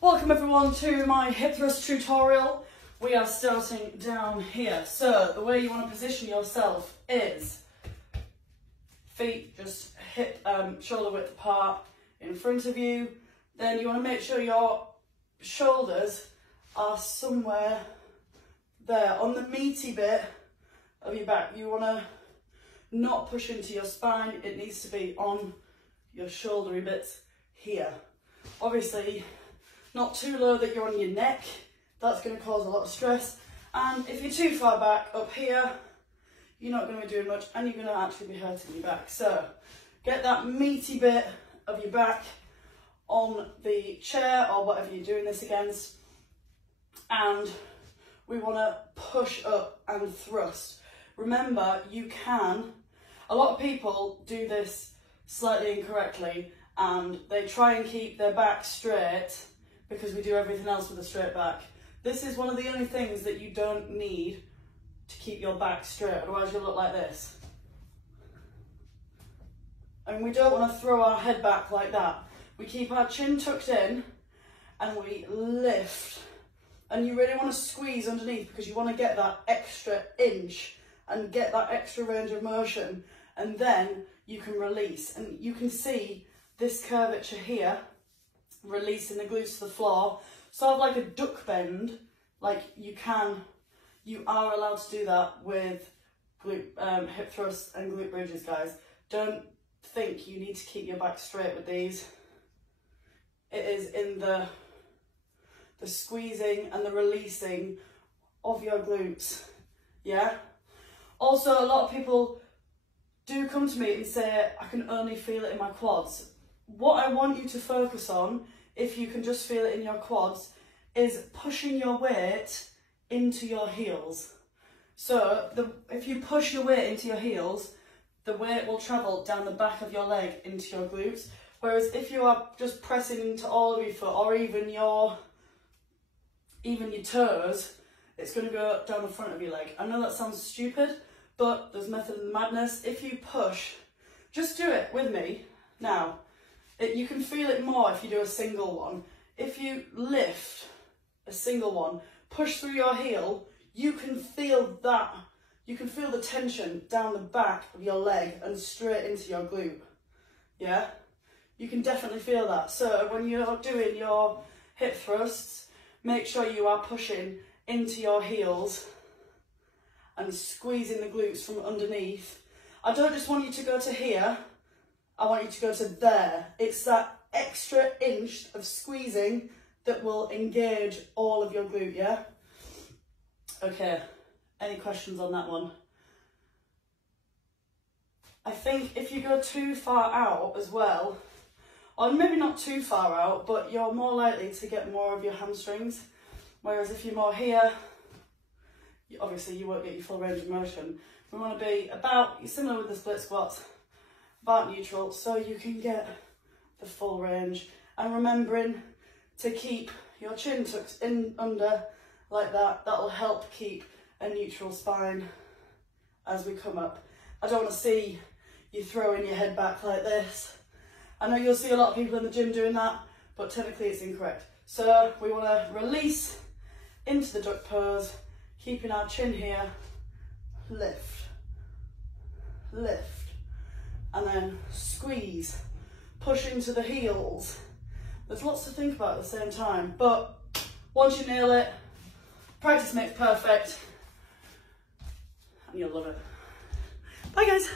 Welcome everyone to my hip thrust tutorial. We are starting down here. So the way you want to position yourself is feet just hip shoulder width apart in front of you. Then you want to make sure your shoulders are somewhere there on the meaty bit of your back. You want to not push into your spine. It needs to be on your shouldery bits here. Obviously not too low that you're on your neck. That's going to cause a lot of stress. And if you're too far back up here, you're not going to be doing much and you're going to actually be hurting your back. So get that meaty bit of your back on the chair or whatever you're doing this against. And we want to push up and thrust. Remember, you can, a lot of people do this slightly incorrectly and they try and keep their back straight because we do everything else with a straight back. This is one of the only things that you don't need to keep your back straight, otherwise you'll look like this. And we don't want to throw our head back like that. We keep our chin tucked in and we lift. And you really want to squeeze underneath because you want to get that extra inch and get that extra range of motion, and then you can release. And you can see this curvature here, releasing the glutes to the floor, sort of like a duck bend. Like you are allowed to do that with glute, hip thrusts and glute bridges, guys. Don't think you need to keep your back straight with these. It is in the squeezing and the releasing of your glutes, yeah? Also, a lot of people do come to me and say, I can only feel it in my quads. What I want you to focus on, if you can just feel it in your quads, is pushing your weight into your heels. So if you push your weight into your heels, the weight will travel down the back of your leg into your glutes. Whereas if you are just pressing into all of your foot or even your toes, it's going to go down the front of your leg. I know that sounds stupid, but there's method in the madness. If you push, just do it with me now. You can feel it more if you do a single one. If you lift a single one, push through your heel, you can feel that. You can feel the tension down the back of your leg and straight into your glute. Yeah? You can definitely feel that. So when you're doing your hip thrusts, make sure you are pushing into your heels and squeezing the glutes from underneath. I don't just want you to go to here, I want you to go to there. It's that extra inch of squeezing that will engage all of your glute, yeah? Okay, any questions on that one? I think if you go too far out as well, or maybe not too far out, but you're more likely to get more of your hamstrings. Whereas if you're more here, obviously you won't get your full range of motion. We want to be about, similar with the split squats, about neutral, so you can get the full range. And remembering to keep your chin tucked in under like that, that'll help keep a neutral spine as we come up. I don't want to see you throwing your head back like this. I know you'll see a lot of people in the gym doing that, but technically it's incorrect. So we want to release into the duck pose, keeping our chin here, lift, lift, and then squeeze, push into the heels. There's lots to think about at the same time, but once you nail it, practice makes perfect, and you'll love it. Bye guys.